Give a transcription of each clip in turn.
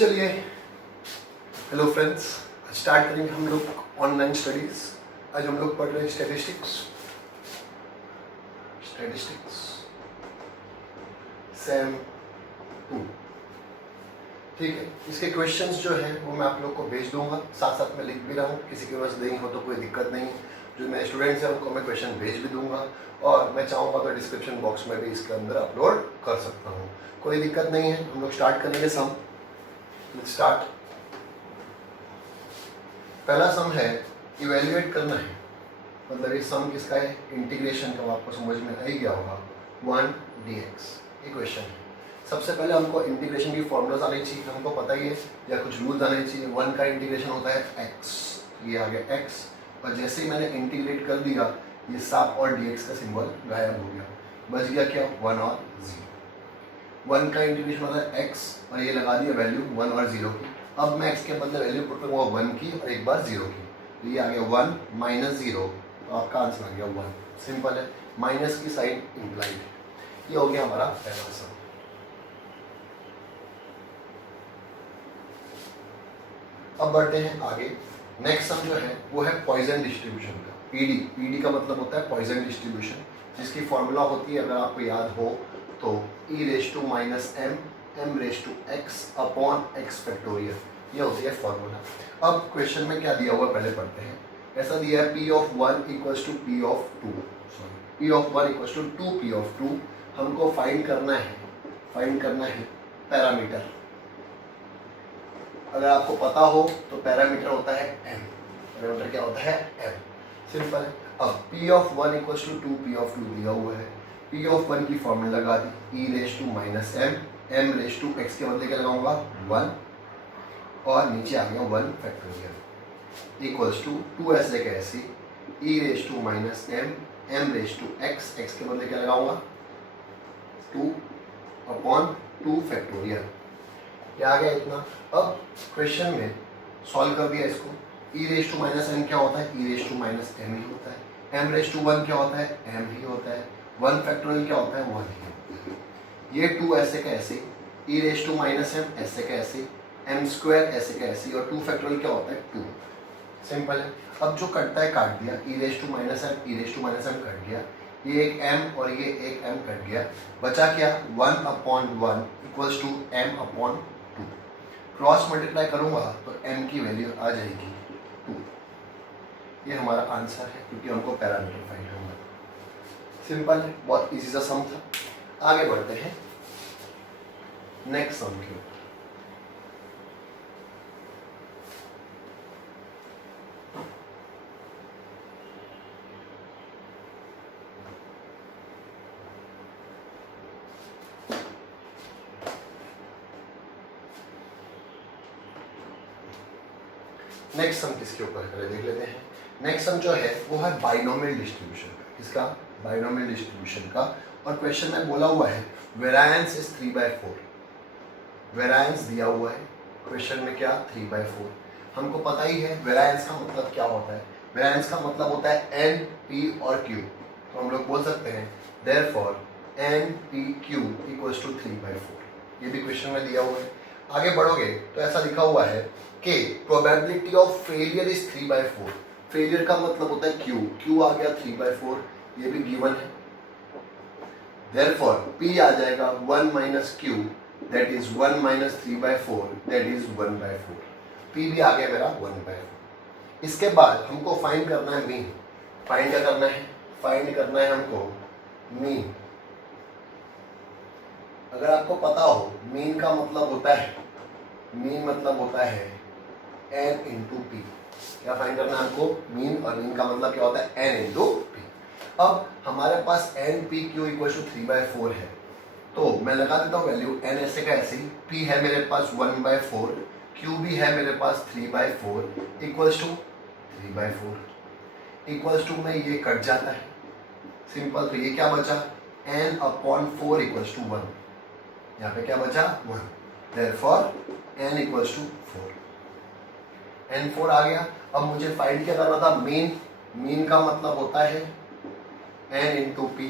चलिए, hello friends, start करेंगे हम लोग ऑनलाइन स्टडीज। आज हम लोग पढ़ रहे हैं स्टैटिस्टिक्स सेम 2। ठीक है, इसके क्वेश्चंस जो हैं वो मैं आप लोग को भेज दूंगा, साथ साथ में लिख भी रहा हूँ। किसी के पास नहीं हो तो कोई दिक्कत नहीं है, जो मेरे स्टूडेंट्स हैं उनको मैं क्वेश्चन भेज भी दूंगा, और मैं चाहूँगा तो डिस्क्रिप्शन बॉक्स में भी इसके अंदर अपलोड कर सकता हूँ, कोई दिक्कत नहीं है। हम लोग स्टार्ट करेंगे सम। स्टार्ट। पहला सम है इवेल्युएट करना है, मतलब ये सम किसका है, इंटीग्रेशन का। आपको समझ में आ ही गया होगा, 1 dx ये क्वेश्चन है। सबसे पहले हमको इंटीग्रेशन की फॉर्मूलाज आनी चाहिए, हमको पता ही है, या कुछ रूल्स आने चाहिए। 1 का इंटीग्रेशन होता है x, ये आ गया x, और जैसे ही मैंने इंटीग्रेट कर दिया ये साफ और dx का सिंबल गायब हो गया, बच गया क्या, 1 और 0। 1 का इंटीग्रेशन होता है x, और ये लगा दिया वैल्यू 1 और 0 की। अब मैं x के बदले वैल्यू पुट करूँगा 1 की और एक बार 0 की, तो ये आ गया 1 माइनस 0, तो आपका आंसर आ गया 1। सिंपल है, माइनस की साइन इंप्लाइड। ये हो गया हमारा पहला सम। अब बढ़ते हैं आगे। नेक्स्ट सम जो है वो है पॉइजन डिस्ट्रीब्यूशन का, पीडी। पीडी का मतलब होता है पॉइजन डिस्ट्रीब्यूशन, जिसकी फॉर्मूला होती है, अगर आपको याद हो तो, e raise to minus m m raise to x upon x factorial, ये होती है फॉर्मूला। अब क्वेश्चन में क्या दिया हुआ पहले पढ़ते हैं। ऐसा दिया है p of 1 equals to p of 2, sorry p of 1 equals to 2p of 2। हमको फाइंड करना है पैरामीटर। अगर आपको पता हो तो पैरामीटर होता है m। पैरामीटर क्या होता है, m। सिंपल है। अब p of 1 equals to 2p of 2 दिया हुआ है, p ऑफ 1 की फॉर्मूला लगा दी, e raise to minus m m raise to x के बदले क्या लगाऊंगा 1, और नीचे आ गया 1 फैक्टोरियल इक्वल्स टू 2 ऐसे कैसे, e raise to minus m m raise to x x के बदले क्या लगाऊंगा 2 अपॉन 2 फैक्टोरियल। क्या आ गया इतना। अब क्वेश्चन में सॉल्व कर दिया इसको। e raise to minus m क्या होता है, e raise to minus m ही होता है। m रेज टू 1 क्या होता है, m ही होता है। 1 फैक्टोरियल क्या होता है, 1 ही होता है। ये 2 ऐसे का ऐसे, e raise to minus m ऐसे का ऐसे, m स्क्वायर ऐसे का ऐसे, और 2 फैक्टोरियल क्या होता है 2। सिंपल है। अब जो कटता है काट दिया, e raise to minus m, e raise to minus m कट गया, ये एक m और ये एक m कट गया, बचा क्या 1 upon 1 equals to m upon 2। Cross multiply करूंगा तो m की वैल्यू आ जाएगी 2। ये हमारा आंसर है, क्योंकि हमको पैरामीटर फाइंड करना है। सिंपल है, बहुत इजी सा सम था। आगे बढ़ते हैं नेक्स्ट सम के ऊपर। नेक्स्ट सम किसके ऊपर है देख लेते हैं। नेक्स्ट सम जो है वो है बाइनोमियल डिस्ट्रीब्यूशन का। किसका, बाइनोमियल डिस्ट्रीब्यूशन का। और क्वेश्चन में बोला हुआ है वेरिएंस इज 3/4। वेरिएंस दिया हुआ है क्वेश्चन में, क्या 3/4। हमको पता ही है वेरिएंस का मतलब क्या होता है। वेरिएंस का मतलब होता है n, p और q। तो हम लोग बोल सकते हैं therefore n p q equals to 3/4। ये भी क्वेश्चन में दिया हुआ है। आगे बढ़ोगे तो ऐसा लिखा हुआ है कि probability of failure is 3/4। Failure का मतलब होता है q आ गया 3/4, ये भी गिवन है। देयरफॉर p आ जाएगा 1 minus q, that is 1 minus 3/4, that is 1/4। p भी आ गया मेरा 1/4। इसके बाद हमको फाइंड करना है मीन। फाइंड क्या करना है, फाइंड करना है हमको मीन। अगर आपको पता हो मीन का मतलब होता है, मीन मतलब होता है n इंटू पी। क्या फाइंड करना है हमको, मीन, और मीन का मतलब क्या होता है n इंटू पी। अब हमारे पास n p q equal to 3/4 है, तो मैं लगा देता हूँ वैल्यू n ऐसे का ऐसे ही। p है मेरे पास 1/4, q भी है मेरे पास 3/4 इक्वल्स टू 3/4 इक्वल्स टू में ये कट जाता है। सिंपल। तो ये क्या बचा, n अपॉन 4 इक्वल्स टू 1। यहाँ पे क्या बचा 1, therefore n equals to 4। n 4 आ गया। अब मुझे फाइंड क्या करना था, मीन। मीन का मतलब होता है n इंटू पी,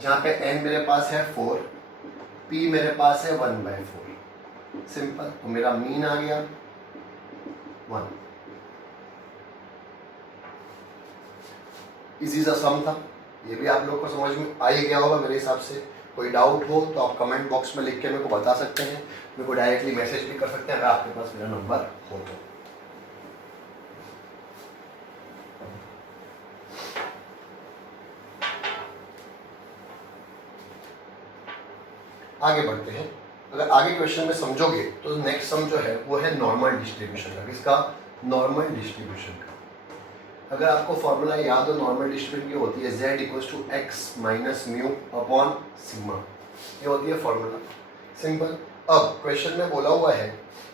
जहाँ पे n मेरे पास है 4, p मेरे पास है 1/4। सिंपल, तो मेरा मीन आ गया 1। इजी सा सम था, ये भी आप लोग को समझ में आ ही गया होगा मेरे हिसाब से। कोई डाउट हो तो आप कमेंट बॉक्स में लिख के मेरे को बता सकते हैं, मेरे को डायरेक्टली मैसेज भी कर सकते हैं अगर आपके पास मेरा नंबर हो तो। आगे बढ़ते हैं। अगर आगे क्वेश्चन में समझोगे तो नेक्स्ट सम जो है वो है नॉर्मल डिस्ट्रीब्यूशन का। किसका? नॉर्मल डिस्ट्रीब्यूशन का। अगर आपको फॉर्मूला याद हो नॉर्मल डिस्ट्रीब्यूशन की होती है z equals to x minus mu upon sigma, ये होती है फॉर्मूला। सिंपल। अब क्वेश्चन में बोला हुआ है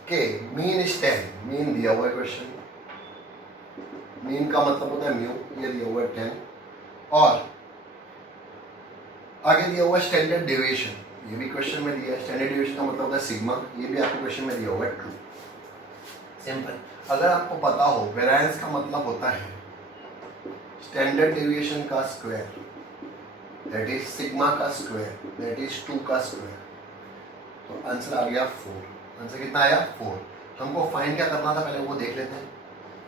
कि मीन इज 10, मीन दिया हुआ है क्वेश्चन, मीन का मतलब होता है म्यू, ये दिया हुआ है 10, और आगे दिया हुआ है स्टैंडर्ड डेविएशन, ये भी क्वेश्चन में दिया है। स्टैंडर्ड डेविएशन का मतलब होता है सिग्मा, ये भी आपको क्वेश्चन में दिया हुआ है 2। सिंपल। अगर आपको पता हो वेरिएंस का मतलब होता है स्टैंडर्ड डेविएशन का स्क्वायर, दैट इज सिग्मा का स्क्वायर, दैट इज 2 का स्क्वायर, तो आंसर आ गया 4। आंसर कितना आया? 4। हमको फाइंड क्या करना था पहले वो देख लेते हैं।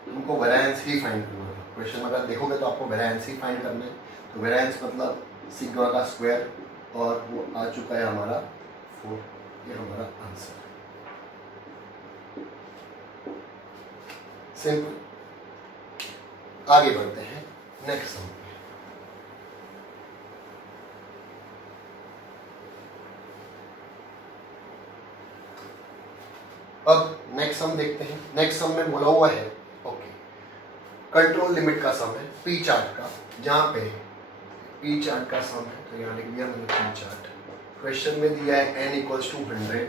हमको वेरिएंस ही फाइंड करना था। क्वेश्चन अगर देखोगे तो आपको वेरिएंस ही फाइंड करना है। तो वेरिएंस मतलब सिग्मा का स्क्वायर, और वो आ चुका है हमारा 4, ये हमारा आंसर है। सिंपल। आगे बढ़ते हैं नेक्स्ट सम पे। अब नेक्स्ट सम देखते हैं। नेक्स्ट सम में बोला हुआ है ओके, कंट्रोल लिमिट का सम है पी चार्ट का, जहां पे पी चार्ट का सम है, तो यहाँ लिख दिया मैंने पी चार्ट। क्वेश्चन में दिया है n इक्वल्स टू 100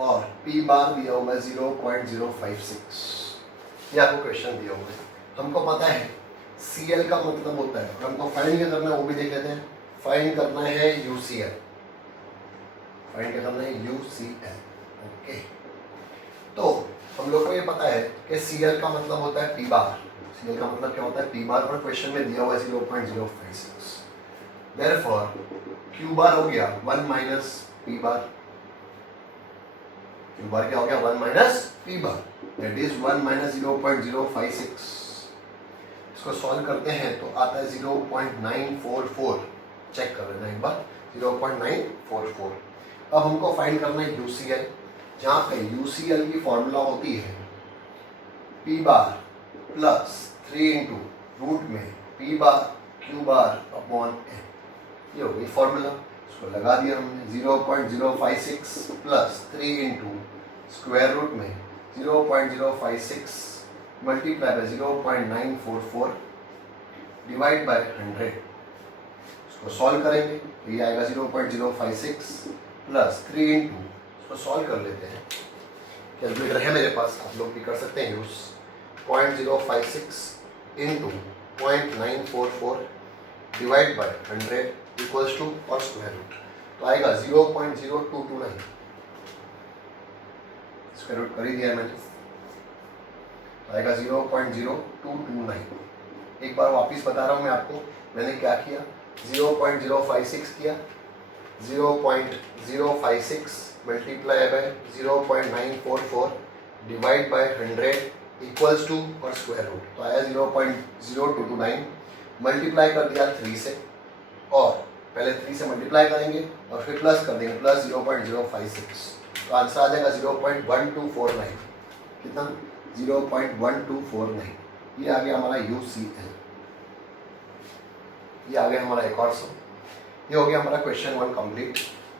और पी बार दिया हुआ है 0.056, ये आपको क्वेश्चन दिया हुआ है। हमको पता है CL का मतलब होता है, और हमको फाइंड क्या करना है वो भी देख लेते हैं। फाइंड करना है UCL, फाइंड क्या करना है UCL। ओके, तो हम लोग को ये पता है कि CL का मतलब होता है P बार। CL का मतलब क्या होता है? P बार, और क्वेश्चन में दिया हुआ है 0.056। देयरफॉर Q बार हो गया 1 माइनस P बार। Q बार क्या हो गया? 1 minus P bar, that is 1 minus 0.056। इसको सॉल्व करते हैं तो आता है 0.944। चेक कर लेना एक बार, 0.944। अब हमको फाइंड करना है UCL, जहां पे UCL की फॉर्मूला होती है P बार प्लस 3 इंटू रूट में P बार Q बार अपॉन N, ये हो गई फॉर्मूला। इसको लगा दिया हमने, 0.056 प्लस 3 इंटू स्क्वायर रूट में 0.056 मल्टीप्लाई बाय 0.944 डिवाइड बाय 100। इसको सॉल्व करेंगे तो ये आएगा 0.056 प्लस 3 इंटू, इसको सॉल्व कर लेते हैं। कैलकुलेटर है मेरे पास, आप लोग भी कर सकते हैं use. 0.056 into 0.944 divide by 100 equals to और स्क्वायर रूट, तो आएगा 0.0229। स्क्वायर रूट कर ही दिया है मैंने, तो आएगा 0.0229। एक बार वापिस बता रहा हूँ मैं आपको, मैंने क्या किया, 0.056 किया, 0.056 multiply by 0.944 divide by 100 equals to और स्क्वायर रूट, तो आया 0.0229। मल्टीप्लाई कर दिया 3 से, और पहले 3 से मल्टीप्लाई करेंगे और फिर प्लस कर देंगे, प्लस 0.056, तो आंसर आ जाएगा 0.1249। कितना? 0.1249। ये आ गया हमारा UCL। ये आ गया हमारा एक और सम। ये हो गया हमारा क्वेश्चन 1 कंप्लीट।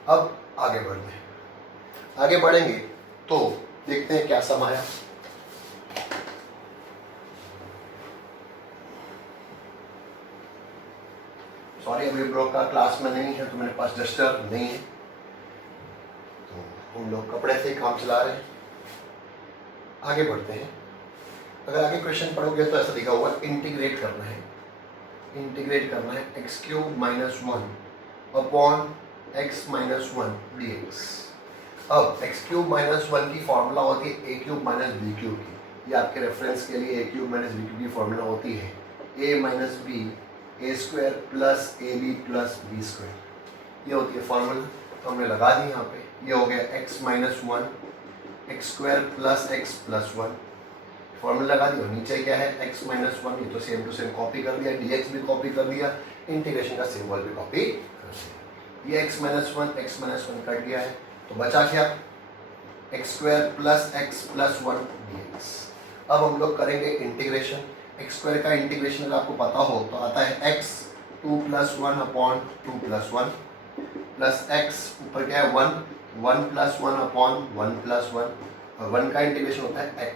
अब आगे बढ़ते हैं। आगे बढ़ेंगे तो देखते हैं क्या सम आया। सॉरी, अभी ब्रो का क्लास में नहीं है तो मेरे पास डस्टर नहीं है, तो हम लोग कपड़े से काम चला रहे हैं। आगे बढ़ते हैं। अगर आगे क्वेश्चन पढ़ोगे तो ऐसा लिखा हुआ इंटीग्रेट करना है, इंटीग्रेट करना है x³ minus 1 upon x minus 1 dx। अब x³ माइनस 1 की फॉर्मूला होती है a³ माइनस b³ की। ये आपके रेफरेंस के लिए a³ माइनस b³ की फॉर्मूला होती है a minus b A square plus AB plus B square, ये होती है फॉर्मूला। तो हमने लगा दी यहाँ पे ये हो गया x minus one x square plus x plus one, formula लगा दिया। नीचे क्या है x माइनस वन, ये तो सेम टू सेम कॉपी कर दिया, dx भी कॉपी कर दिया, इंटीग्रेशन का सिंबल भी कॉपी कर दिया। ये x माइनस वन कट गया है, तो बचा क्या x square plus x plus one dx। अब हम लोग करेंगे इंटीग्रेशन। एक्स स्क्वायर का इंटीग्रेशन अगर आपको पता हो तो आता है x to plus one upon two plus one plus x ऊपर क्या है one, one plus one upon one plus one, और वन का इंटीग्रेशन होता है x।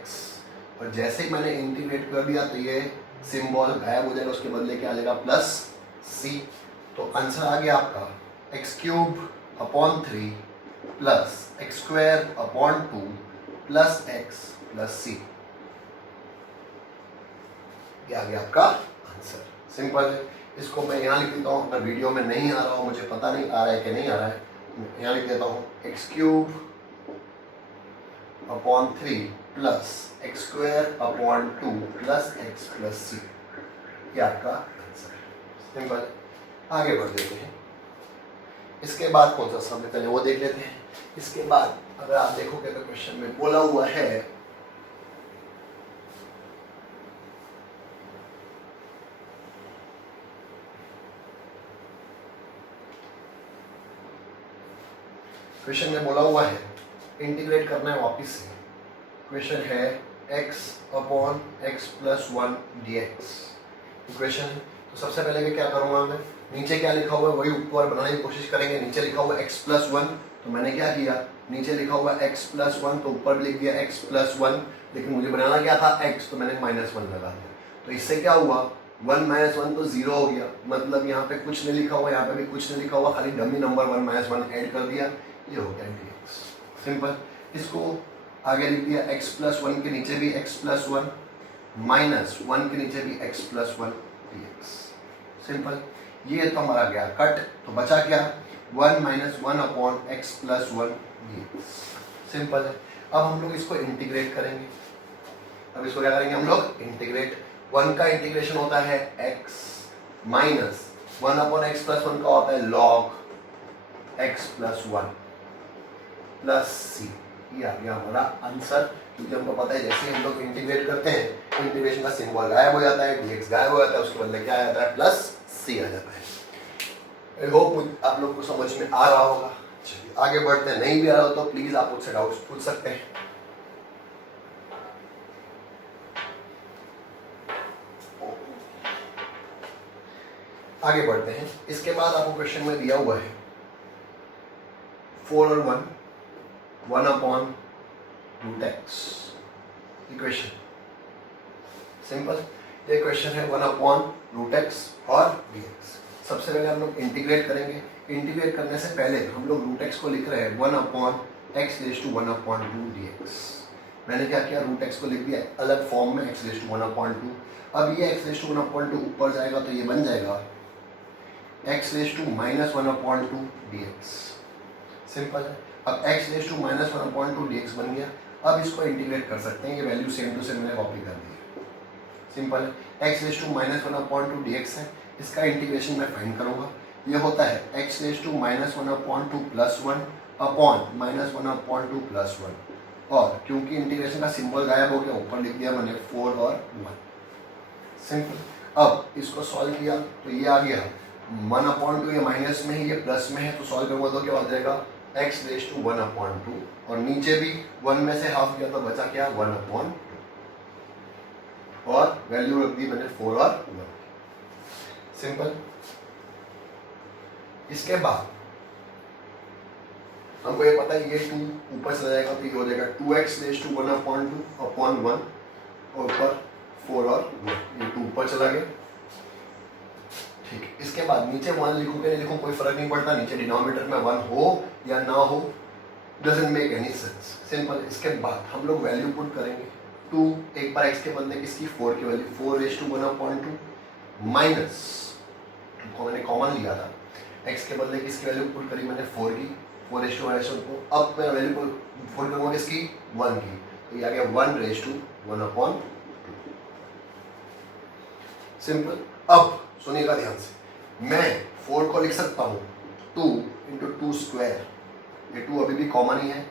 और जैसे ही मैंने इंटीग्रेट कर दिया तो ये सिंबल गायब हो जाएगा, उसके बदले क्या आ जाएगा प्लस c। तो आंसर आ गया आपका x cube upon three plus x square upon two plus x plus c. ये आ गया आपका आंसर। सिंपल है। इसको मैं यहाँ लिख देता हूँ, अगर वीडियो में नहीं आ रहा हो, मुझे पता नहीं आ रहा है कि नहीं आ रहा है, यहाँ लिख देता हूँ x cube upon three plus x square upon two plus x plus c. ये आपका आंसर। सिंपल। आगे बढ़ देते हैं। इसके बाद कौन सा सम है पहले वो देख लेते हैं। इसके बाद अगर आप देखोगे तो क्वेश्चन में बोला हुआ है इंटीग्रेट करना है वापिस से। क्वेश्चन है x upon x plus one D x equation है। तो सबसे पहले मैं क्या करूँगा, मैं नीचे क्या लिखा हुआ है वही ऊपर बनाने की कोशिश करेंगे। नीचे लिखा हुआ x प्लस वन, तो मैंने क्या किया, नीचे लिखा हुआ x प्लस वन तो ऊपर भी लिख दिया x प्लस वन, लेकिन मुझे बनाना क्या था x, तो मैंने माइनस वन लगा दिया। तो इससे क्या हुआ, वन माइनस वन तो जीरो हो गया, मतलब यहाँ पे कुछ नहीं लिखा हुआ, यहाँ पे भी कुछ नहीं लिखा हुआ, खाली dummy number one minus one add कर दिया, ये हो गया dx। सिंपल। इसको आगे लिख दिया x प्लस वन के नीचे भी x plus one minus one के नीचे भी x plus one dx। Simple. ये तो हमारा गया कट, तो बचा क्या, one minus one upon x plus one dx। Simple है। अब हम लोग इसको इंटीग्रेट करेंगे। अब इसको क्या करेंगे हम लोग, इंटीग्रेट। वन का इंटीग्रेशन होता है x minus one upon x plus one का होता है log x plus one plus c. ये आ गया हमारा आंसर, क्योंकि हमको पता है जैसे हम लोग इंटीग्रेट करते हैं इंटीग्रेशन का सिंबल गायब हो जाता है, dx गायब हो जाता है, उसके बदले क्या आ जाता है प्लस सी आ जाता है। आई होप आप लोग को समझ में आ रहा होगा। चलिए आगे बढ़ते हैं। नहीं भी आ रहा हो तो प्लीज आप मुझसे डाउट्स पूछ सकते हैं। आगे बढ़ते हैं। इसके बाद आपको क्वेश्चन में दिया हुआ है 4 और 1 upon root x equation. Simple. ये क्वेश्चन है 1 अपॉन रूट एक्स और dx। सबसे पहले हम लोग इंटीग्रेट करेंगे। इंटीग्रेट करने से पहले हम लोग रूट एक्स को लिख रहे हैं 1 upon x raise to 1 upon two dx। मैंने क्या किया, रूट एक्स को लिख दिया अलग फॉर्म में x raise to 1 upon two. अब ये x raise to 1 upon two ऊपर जाएगा तो ये बन जाएगा x raise to minus 1 upon two dx। Simple है। अब x raise to minus 1 upon two dx बन गया। अब इसको इंटीग्रेट कर सकते हैं, ये वैल्यू सेम टू सेम मैंने कॉपी कर दी है। सिंपल है। x raise to minus 1 upon two dx है, इसका इंटीग्रेशन मैं फाइंड करूंगा। ये होता है x raise to minus 1 upon two plus one upon minus 1 upon two plus one, और क्योंकि इंटीग्रेशन का सिंबल गायब हो गया ऊपर लिख दिया मैंने 4 और 1। सिंपल। अब इसको सॉल्व किया तो ये आ गया 1 अपॉन टू, ये माइनस में है ये प्लस में है, तो सॉल्व करूंगा तो क्या हो जाएगा x raise to 1 upon two, और नीचे भी 1 में से हाफ किया तो बचा क्या 1 अपॉन टू, और वैल्यू रख दी मैंने 4 और 1। सिंपल। इसके बाद हमको ये पता है ये 2 ऊपर चला जाएगा तो ये हो जाएगा 2x raise to 1 upon two upon 1, और ऊपर 4 और 1, ये 2 ऊपर चला गया। ठीक। इसके बाद नीचे 1 लिखूं कि नहीं लिखूं कोई फर्क नहीं पड़ता, नीचे डिनोमिनेटर में 1 हो या ना हो, doesn't make any sense. Simple. इसके बाद हम लोग वैल्यू पुट करेंगे 2, एक बार x के बदले किसकी 4 की value 4 raise to 1 upon two minus को मैंने कॉमन लिया था, x के बदले किसकी वैल्यू पुट करी मैंने 4 की, 4 रेज टू माइनस को। अब मैं वैल्यू को 4 करूँगा किसकी 1 की, तो ये आ गया 1 raise to 1 upon two. Simple. अब सुनिएगा ध्यान से, मैं 4 को लिख सकता हूँ 2 इंटू 2 स्क्वायर ये 2 अभी भी कॉमन ही है।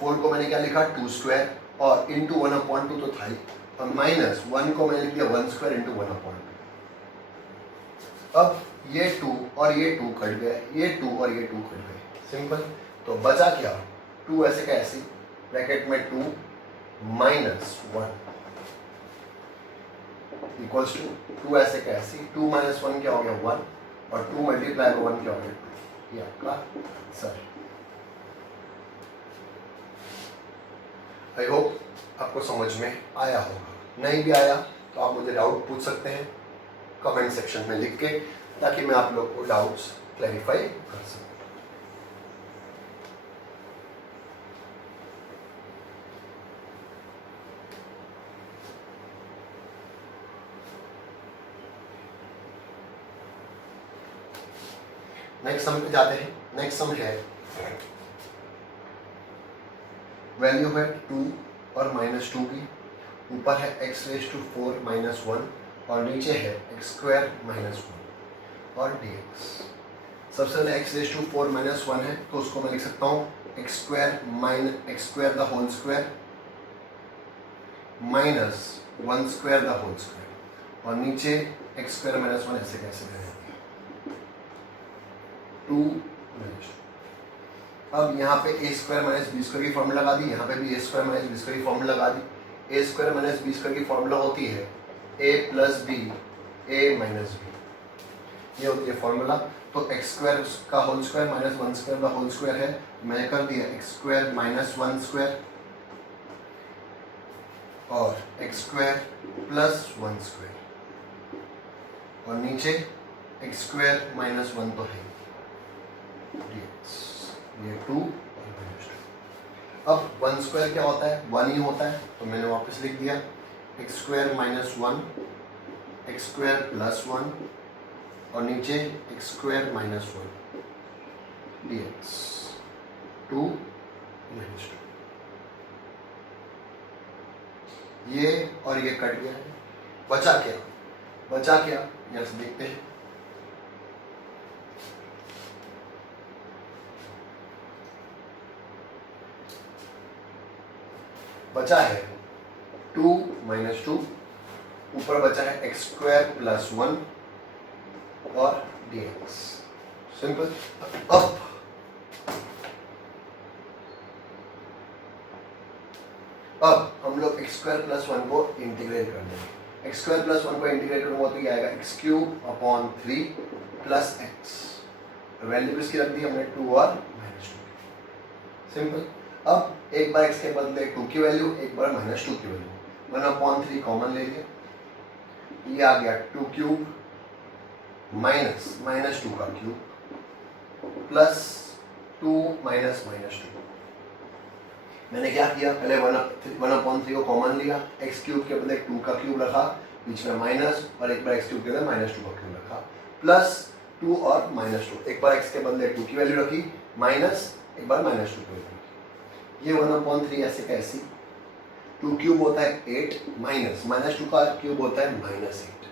4 को मैंने क्या लिखा 2 स्क्वायर और इंटू 1/2 तो था ही, और माइनस 1 को मैंने लिख दिया 1 स्क्वायर इंटू 1/2। अब ये 2 और ये 2 कट गए, ये 2 और ये 2 कट गए, सिंपल। तो बचा क्या 2 ऐसे का ऐसे, ब्रैकेट में 2 माइनस 1 इक्वल्स टू 2 ऐसे का ऐसे, 2 माइनस 1 क्या हो गया 1 और 2 मल्टीप्लाई बाय 1 क्या हो गया 2। ये आपका आंसर। आई होप आपको समझ में आया होगा। नहीं भी आया तो आप मुझे डाउट पूछ सकते हैं कमेंट सेक्शन में लिख के, ताकि मैं आप लोग को डाउट्स क्लैरिफाई कर सकूं। नेक्स्ट सम पे जाते हैं। नेक्स्ट सम है, वैल्यू है 2 और -2 की, ऊपर है x⁴ -1 और नीचे है x² -1 और dx। सबसे पहले x⁴ -1 है तो उसको मैं लिख सकता हूँ x² the whole square minus 1² the whole square, और नीचे x² -1 ऐसे कैसे रहेगा 2 -2। अब यहाँ पे a² - b² की फॉर्मूला लगा दी, यहाँ पे भी a² - b² की फॉर्मूला लगा दी। a² - b² की फॉर्मूला होती है a + b a - b, ये होती है फॉर्मूला। तो x² का होल स्क्वायर माइनस 1² का होल स्क्वायर है, मैंने कर दिया x² - 1² और x² + 1² और नीचे x² - 1 तो है dx, ये 2 और -2। अब 1² क्या होता है 1 ही होता है, तो मैंने वापस लिख दिया x² - 1 x² + 1 और नीचे x² - 1 dx 2 -2। ये और ये कट गया है, बचा क्या, बचा क्या यहाँ से देखते हैं। बचा है 2 - 2, ऊपर बचा है x² + 1 और dx, सिंपल। अब हम लोग x² + 1 को इंटीग्रेट कर देंगे। x² + 1 को इंटीग्रेट करूंगा तो ये आएगा x³ + 3 + x। वैल्यू किसकी रख दी हमने 2 और -2, सिंपल। अब एक बार x के बदले 2 की वैल्यू, एक बार -2 की वैल्यू, 1/3 कॉमन ले लिया, ये आ गया 2³ माइनस -2 का क्यूब प्लस 2 माइनस -2। मैंने क्या किया, पहले 1/3 को कॉमन लिया, x³ के बदले 2 का क्यूब रखा, बीच में माइनस, और एक बार x³ के बदले -2 का क्यूब रखा, प्लस 2 और -2। एक बार x के बदले 2 की वैल्यू रखी, माइनस, एक बार -2 की वैल्यू रखी। ये 1/3 ऐसे का ऐसी, 2³ होता है 8 माइनस -2 का क्यूब होता है -8।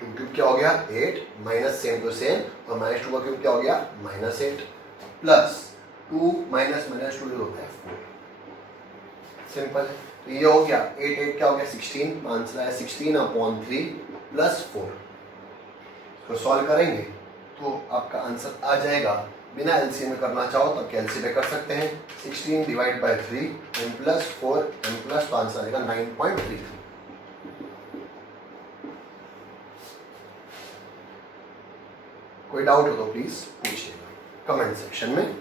2³ क्या हो गया 8 माइनस सेम टू सेम, और -2 का क्यूब क्या हो गया -8 प्लस 2 माइनस -2 होता है 4, सिंपल है। तो ये हो गया 8 क्या हो गया 16, आंसर है 16/3 प्लस 4। तो सॉल्व करेंगे तो आपका आंसर आ जाएगा। बिना एलसीएम में करना चाहो तो कैलसी में कर सकते हैं, 16 डिवाइड बाय 3 m + 4 m+, तो आंसर आएगा 9.33। कोई डाउट हो तो प्लीज पूछिएगा कमेंट सेक्शन में।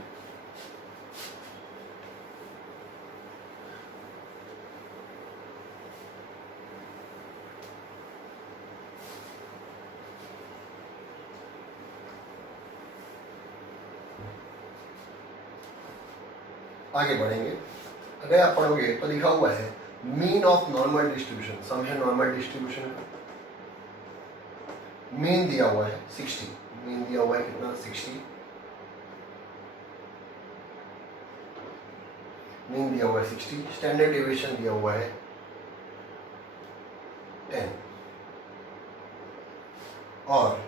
आगे बढ़ेंगे, अगर आप पढ़ोगे तो लिखा हुआ है मीन ऑफ नॉर्मल डिस्ट्रीब्यूशन। सम है नॉर्मल डिस्ट्रीब्यूशन का, मीन दिया हुआ है 60, मीन दिया हुआ है कितना 60, मीन दिया हुआ है 60, स्टैंडर्ड डेविएशन दिया हुआ है 10, और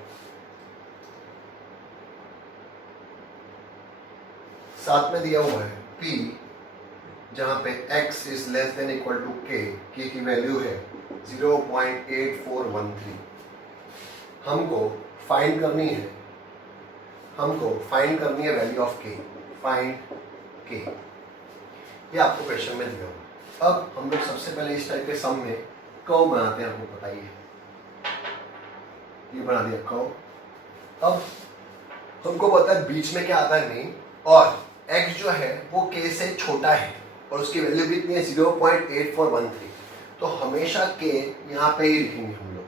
साथ में दिया हुआ है p, जहाँ पे x is less than equal to k की वैल्यू है 0.8413। हमको फाइंड करनी है value of k, find k। ये आपको क्वेश्चन में दिया हुआ। अब हम लोग सबसे पहले इस टाइप के सम में कर्व बनाते हैं, आपको पता ही है, ये बना दिया कर्व। अब हमको पता है बीच में क्या आता है मीन, और x जो है वो k से छोटा है और उसकी वैल्यू कितनी है 0.8413। तो हमेशा k यहाँ पे ही लिखेंगे हम लोग।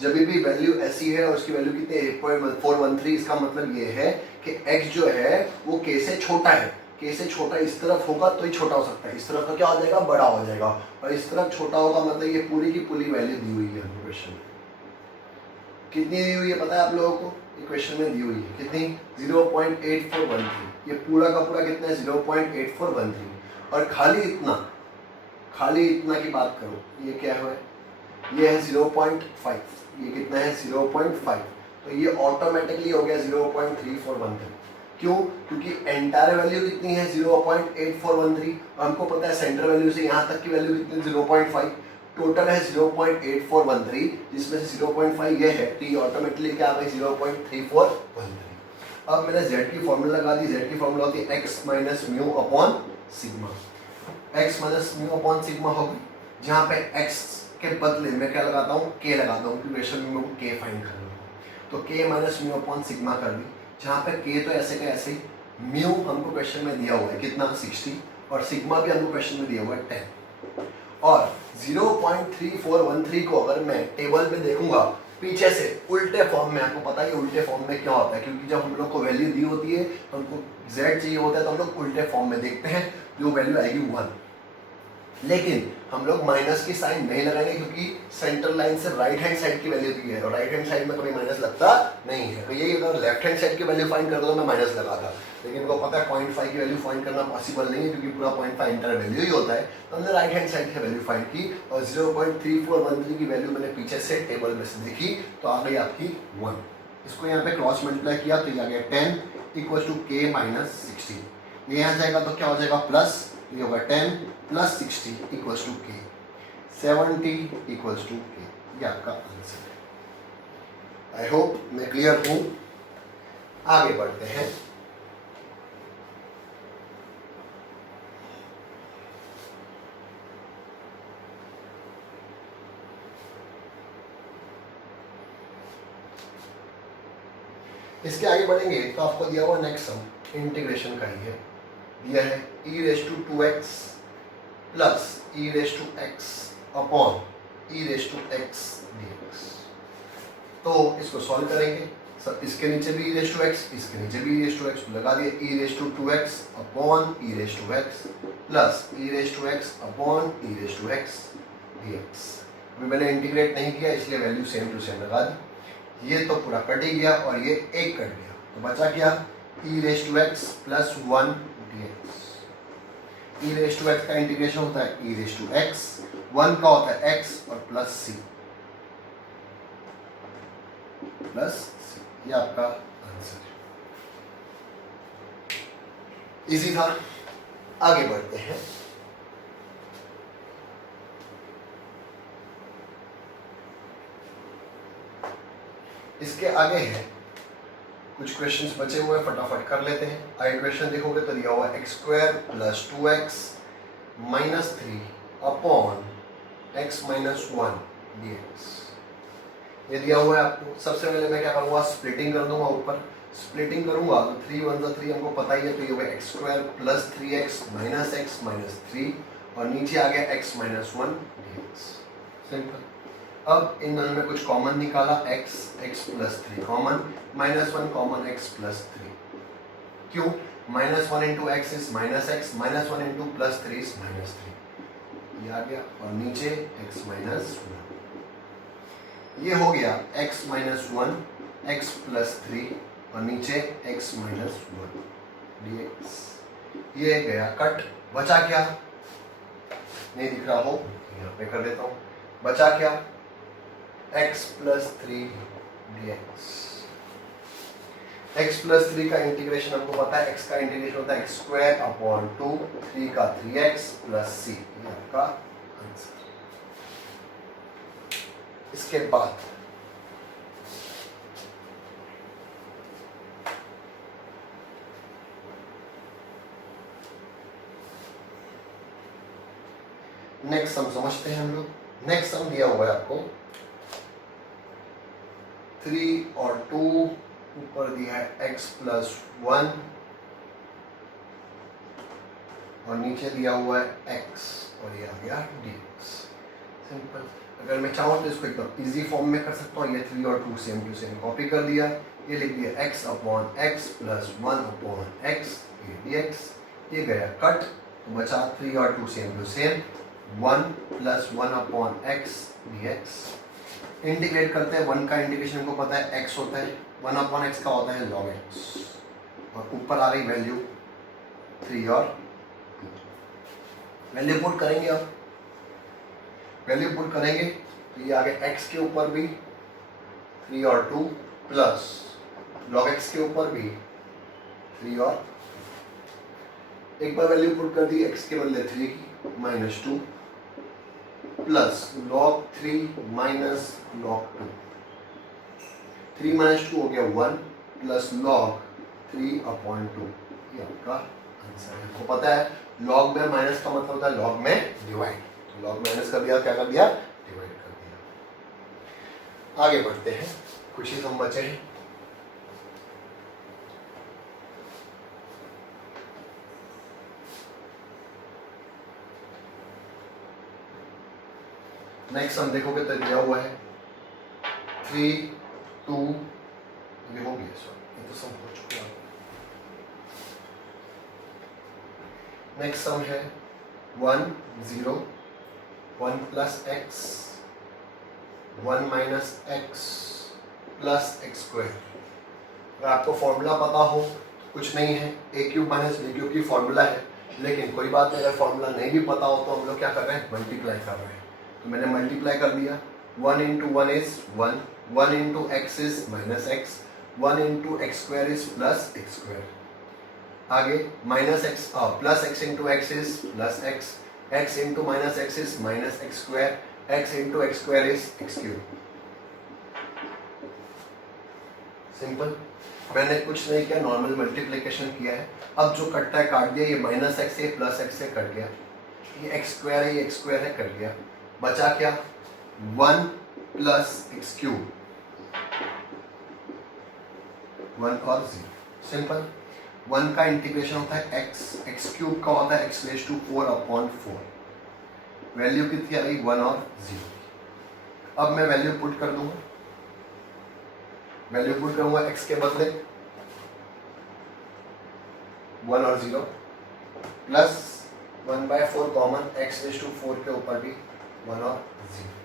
जब भी वैल्यू ऐसी है और उसकी वैल्यू कितनी है 8.413, इसका मतलब ये है कि x जो है वो k से छोटा है। k से छोटा इस तरफ होगा तो ही छोटा हो सकता है, इस तरफ का क्या हो जाएगा, बड़ा हो जाएगा, और इस तरफ छोटा होगा, मतलब ये पूरी की पूरी वैल्यू दी हुई है क्वेश्चन में। कितनी दी हुई है पता है आप लोगों को, इक्वेशन में दी हुई है कितनी, 0.8413। ये पूरा का पूरा कितना है 0.8413। और खाली इतना की बात करो, ये क्या है, ये है 0.5, ये कितना है 0.5, तो ये ऑटोमेटिकली हो गया 0.3413। क्यों, क्योंकि एंटायर वैल्यू कितनी है 0.8413, हमको पता है सेंटर वैल्यू से यहाँ तक की वैल्यू कितनी 0.5, टोटल है 0.8413, जिसमें से 0.5 ये है, तो ये ऑटोमेटिकली क्या आ गई 0.3413। अब मैंने z की फॉर्मूला लगा दी। z की फॉर्मूला होती है x minus mu upon sigma. x minus mu upon sigma होगी, जहाँ पे x के बदले मैं क्या लगाता हूँ, k लगाता हूँ, क्वेश्चन में मुझको k फाइंड करना है। तो k minus mu upon sigma कर दी, जहाँ पे k तो ऐसे का ऐसे ही, म्यू हमको क्वेश्चन में दिया हुआ है कितना 60, और सिग्मा भी हमको क्वेश्चन में दिया हुआ है 10। और 0.3413 को अगर मैं टेबल में देखूंगा पीछे से उल्टे फॉर्म में, आपको पता है उल्टे फॉर्म में क्या होता है, क्योंकि जब हम लोग को वैल्यू दी होती है तो हमको z चाहिए होता है, तो हम लोग उल्टे फॉर्म में देखते हैं, जो वैल्यू आएगी 1। लेकिन हम लोग माइनस की साइन नहीं लगाएंगे, क्योंकि सेंट्रल लाइन से राइट हैंड साइड की वैल्यू दी है, और राइट हैंड साइड में कभी माइनस लगता नहीं है। तो ये अगर लेफ्ट हैंड साइड की वैल्यू फाइंड करता तो मैं माइनस लगाता, लेकिन को पता है 0.5 की वैल्यू फाइंड करना पॉसिबल नहीं है, क्योंकि पूरा 0.5 इंटर वैल्यू ही होता है। तो हमने राइट हैंड साइड की वैल्यू फाइंड की, और 0.3413 की वैल्यू मैंने पीछे से टेबल में से देखी, तो आ गई आपकी 1। इसको यहाँ पे क्रॉस मल्टीप्लाई किया तो ये आ गया 10 इक्वल टू k माइनस 16। ये यहाँ जाएगा तो क्या हो जाएगा प्लस, ये होगा 10 plus 60 equals to k, 70 equals to k। ये आपका आंसर है। आई होप मैं क्लियर हूं। आगे बढ़ते हैं। इसके आगे बढ़ेंगे तो आपको दिया हुआ नेक्स्ट सम इंटीग्रेशन का ही है, दिया है e raise to 2x plus e raise to x upon e raise to x dx। तो इसको सॉल्व करेंगे, सब इसके नीचे भी e रेस टू x, इसके नीचे भी e रेस टू x, लगा दिए e raise to 2x upon e raise to x plus e raise to x upon e raise to x dx। अभी मैंने इंटीग्रेट नहीं किया, इसलिए वैल्यू सेम टू सेम लगा दी। ये तो पूरा कट ही गया और ये एक कट गया, तो बचा क्या e raise to x plus 1 dx। e raise to x का इंटीग्रेशन होता है e रेस टू x, 1 का होता है x और प्लस c, ये आपका आंसर है। इजी था। आगे बढ़ते हैं। इसके आगे है कुछ क्वेश्चंस बचे हुए, फटाफट कर लेते हैं। आगे क्वेश्चन देखोगे तो दिया हुआ x square plus 2x minus 3 upon x minus 1 dx। ये दिया हुआ है आपको। सबसे पहले मैं क्या करूँगा, स्प्लिटिंग कर दूंगा। ऊपर स्प्लिटिंग करूंगा तो 3 1 जा 3 हमको पता ही है, तो ये होगा x square plus 3x minus 3 और नीचे आ गया x माइनस 1 dx। सिंपल। अब इन दोनों में कुछ कॉमन निकाला, x plus 3 common, minus 1 common, x plus 3। क्यों, minus 1 into x is minus x, minus 1 into plus 3 is minus 3। ये आ गया और नीचे x माइनस 1। ये हो गया x माइनस 1, x प्लस 3 और नीचे x माइनस 1 dx। ये गया कट। बचा क्या, नहीं दिख रहा हो यहाँ पे कर देता हूँ। बचा क्या, x plus 3 dx। x plus 3 का इंटीग्रेशन हमको पता है, x का इंटीग्रेशन होता है x स्क्वायर अपॉन 2, 3 का 3x प्लस c, ये आपका आंसर। इसके बाद नेक्स्ट सम समझते हैं हम लोग। नेक्स्ट सम दिया हुआ है आपको 3 और 2, ऊपर दिया है x प्लस 1 और नीचे दिया हुआ है x और ये आ गया dx। सिंपल। अगर मैं चाहूँ तो इसको एकदम इजी फॉर्म में कर सकता हूँ। ये 3 और 2 सेम टू सेम कॉपी कर दिया, ये लिख दिया x upon x plus 1 upon x, ये dx, ये गया कट, तो बचा 3 और 2 same to same, 1 plus 1 upon x dx। Integrate करते हैं, 1 का इंटीग्रेशन को पता है x होता है, 1 अपॉन x का होता है log x, और ऊपर आ रही वैल्यू 3 और 2। वैल्यू पुट करेंगे, अब वैल्यू पुट करेंगे तो ये आगे x के ऊपर भी 3 और 2 प्लस log x के ऊपर भी 3 और 2। एक बार वैल्यू पुट कर दी x के बदले 3 की, minus 2 plus log 3 minus log 2, 3 minus 2 हो गया 1 प्लस log 3 अपॉन 2, ये आपका आंसर है। आपको पता है log में माइनस का मतलब होता है log में डिवाइड, तो log माइनस कर दिया, क्या कर दिया, डिवाइड कर दिया। आगे बढ़ते हैं, कुछ ही सम बचे हैं। नेक्स्ट हम देखोगे तो दिया हुआ है 3, 2, ये हो गया, सॉरी ये तो सम हो चुका है। नेक्स्ट सम है 1, 0, 1 plus x, 1 minus x plus x square. अगर आपको फॉर्मूला पता हो तो कुछ नहीं है, ए क्यूब माइनस बी क्यूब की फॉर्मूला है, लेकिन कोई बात नहीं, अगर फॉर्मूला नहीं भी पता हो तो हम लोग क्या कर रहे हैं, मल्टीप्लाई कर रहे हैं। तो मैंने मल्टीप्लाई कर दिया, 1 into 1 is 1, 1 into x is minus x, 1 into x square is plus x square. आगे minus x plus x into x is plus x, x into minus x is minus x square, x into x square is x cube. Simple. मैंने कुछ नहीं किया, normal multiplication किया है। अब जो कटता है काट दिया, ये माइनस एक्स से प्लस एक्स से कट गया, ये एक्स स्क्वायर है, ये एक्स स्क्वायर है, कट गया। बचा क्या, 1 प्लस एक्स क्यूब, 1 और 0। सिंपल। 1 का इंटीग्रेशन होता है x, एक्स क्यूब का होता है x raise to 4 upon 4। Value कितनी आ गई, 1 और 0। अब मैं वैल्यू पुट कर दूंगा, वैल्यू पुट करूंगा x के बदले 1 और 0 plus 1/4 common, x raise to 4 के ऊपर भी 1 और 0।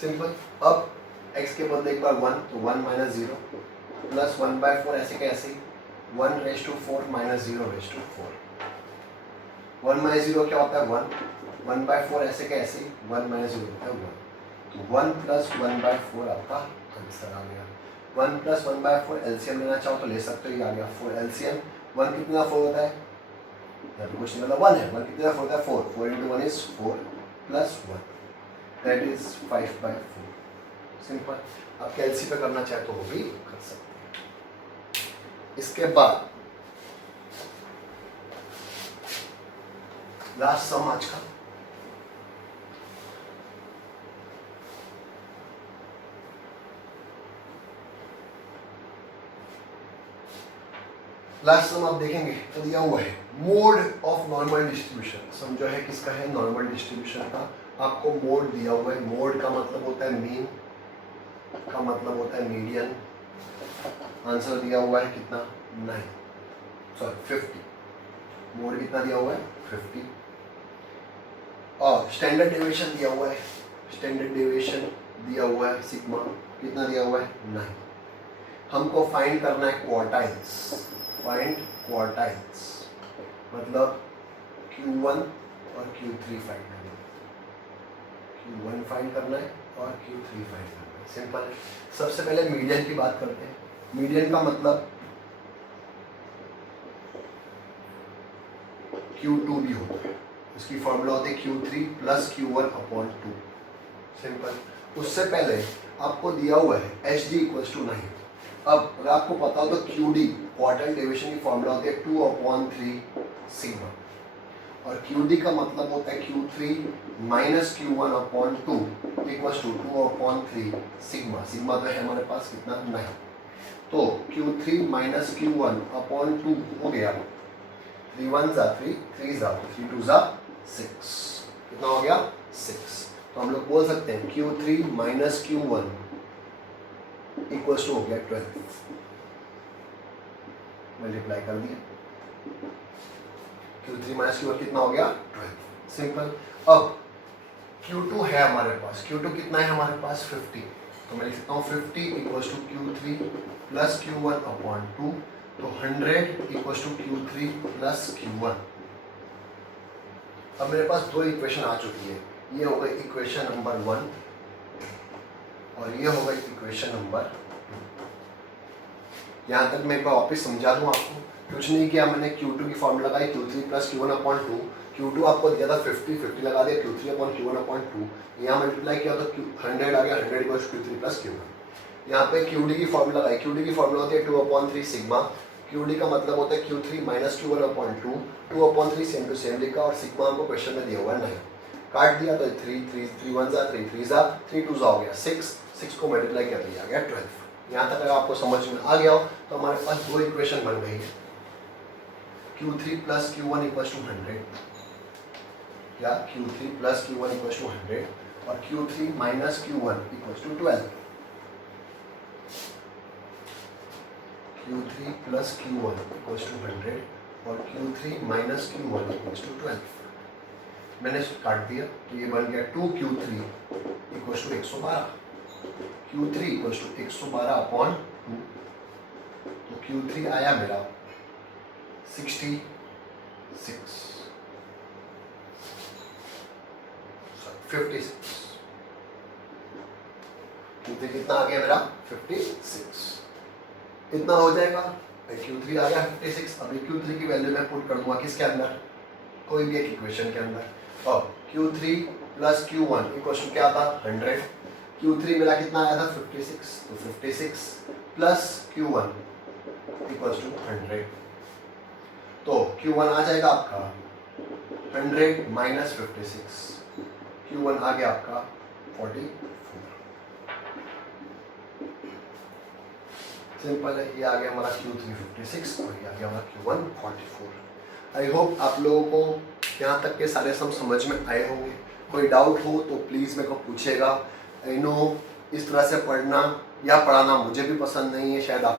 सिंपल। अब x के बदले एक बार 1, तो 1 माइनस 0 प्लस 1/4, ऐसे कैसे 1 raise to 4 minus 0 raise to 4। 1 minus 0 क्या होता है 1, 1/4 ऐसे कैसे 1 माइनस 0 होता है 1, तो 1 प्लस 1/4 आपका आंसर आ गया। 1 प्लस 1/4 एलसीएम लेना चाहो तो ले सकते हो, ये आ गया 4 एलसीएम। 1 कितना 4 होता है, क्वेश्चन मतलब 1 है, 1 कितना 4 होता है 4, 4 into 1 is 4 plus 1, that is 5/4। Simple. आप कैलसी पे करना चाहे तो वो भी कर सकते हैं। इसके बाद लास्ट सम आज का, लास्ट सम आप देखेंगे तो दिया हुआ है मोड ऑफ नॉर्मल डिस्ट्रीब्यूशन। सम जो है किसका है, नॉर्मल डिस्ट्रीब्यूशन का। आपको मोड दिया हुआ है, मोड का मतलब होता है मीन, का मतलब होता है मीडियन। आंसर दिया हुआ है कितना, 50। मोड कितना दिया हुआ है, 50। और स्टैंडर्ड डेविएशन दिया हुआ है, स्टैंडर्ड डेविएशन दिया हुआ है सिग्मा, कितना दिया हुआ है 9। हमको फाइंड करना है क्वार्टाइल्स, फाइंड क्वार्टाइल्स मतलब Q1 और Q3 फाइंड करना है, Q1 फाइंड करना है और Q3 फाइंड करना है। सिंपल है। सबसे पहले मीडियन की बात करते हैं। मीडियन का मतलब Q2 भी होता है, इसकी फॉर्मूला होती है Q3 plus Q1 upon 2। Simple. उससे पहले आपको दिया हुआ है HD इक्वल्स टू 9। अब अगर आपको पता हो तो QD क्वार्टल डेविएशन की फॉर्मूला होती है 2/3 सिग्मा, और QD का मतलब होता है Q3 minus Q1 upon 2 equals to 2/3 sigma. Sigma तो है हमारे पास कितना, 9। तो Q3 माइनस Q1 अपॉन 2 हो गया 3 1 जा 3 3 जा 3 2 जा 6। कितना हो गया, 6। तो हम लोग बोल सकते हैं Q3 minus Q1 equals to हो गया 12। मल्टीप्लाई कर दिया, Q3 माइनस Q1 कितना हो गया, 12। सिंपल। अब Q2 है हमारे पास, Q2 कितना है हमारे पास, 50। तो मैं लिख सकता हूँ 50 equals to Q3 plus Q1 upon 2। तो 100 equals to Q3 plus Q1। अब मेरे पास दो इक्वेशन आ चुकी है। ये हो गई इक्वेशन नंबर 1 और ये हो गई इक्वेशन नंबर 2। यहाँ तक मैं एक बार वापस समझा दूँ आपको। कुछ नहीं किया मैंने, Q2 की फॉर्मूला लगाई Q3 plus Q1 upon 2। Q2 आपको दिया था 50, 50 लगा दिया Q3 अपॉन Q1 अपॉन 2। यहाँ मल्टीप्लाई किया तो 100 आ गया, 100 इक्वल्स Q3 प्लस Q1। यहाँ पे QD की फॉर्मूला लगाई। QD की फॉर्मूला होती है 2/3 सिग्मा। QD का मतलब होता है Q3 minus Q1 upon 2। 2/3 same to same लिखा, और सिग्मा हमको क्वेश्चन में दिया हुआ है 9। काट दिया तो 3 3 3 1 जा 3 3 जा 3 2 जा हो गया 6। 6 को मल्टीप्लाई किया तो ये आ गया 12। यहाँ तक अगर आपको समझ में आ गया हो तो हमारे पास दो इक्वेशन बन गई है। Q3 plus Q1 equals to 100, या Q3 plus Q1 equals to 100, और Q3 minus Q1 equals to 12। Q3 plus Q1 equals to 100 और Q3 minus Q1 equals to 12। मैंने काट दिया तो ये बन गया 2Q3 equals to 112। Q3 equals to 112 upon 2। तो Q3 आया मेरा 66। Q3 कितना आ गया मेरा, 56। इतना हो जाएगा। Q3 आ गया 56। अभी Q3 की वैल्यू मैं पुट कर दूंगा किसके अंदर, कोई भी एक इक्वेशन के अंदर। और Q3 plus Q1 equals to क्या था, 100। Q3 मेरा कितना आया था, 56। तो 56 प्लस Q1 इक्वल्स टू 100। तो Q1 आ जाएगा आपका 100 माइनस 56। Q1 आ गया आपका 44। सिंपल है। ये आ गया हमारा Q3 56 और ये आ गया हमारा Q1 44। आई होप आप लोगों को यहाँ तक के सारे सम समझ में आए होंगे। कोई डाउट हो तो प्लीज़ मेरे को पूछेगा। आई नो इस तरह से पढ़ना या पढ़ाना मुझे भी पसंद नहीं है, शायद आप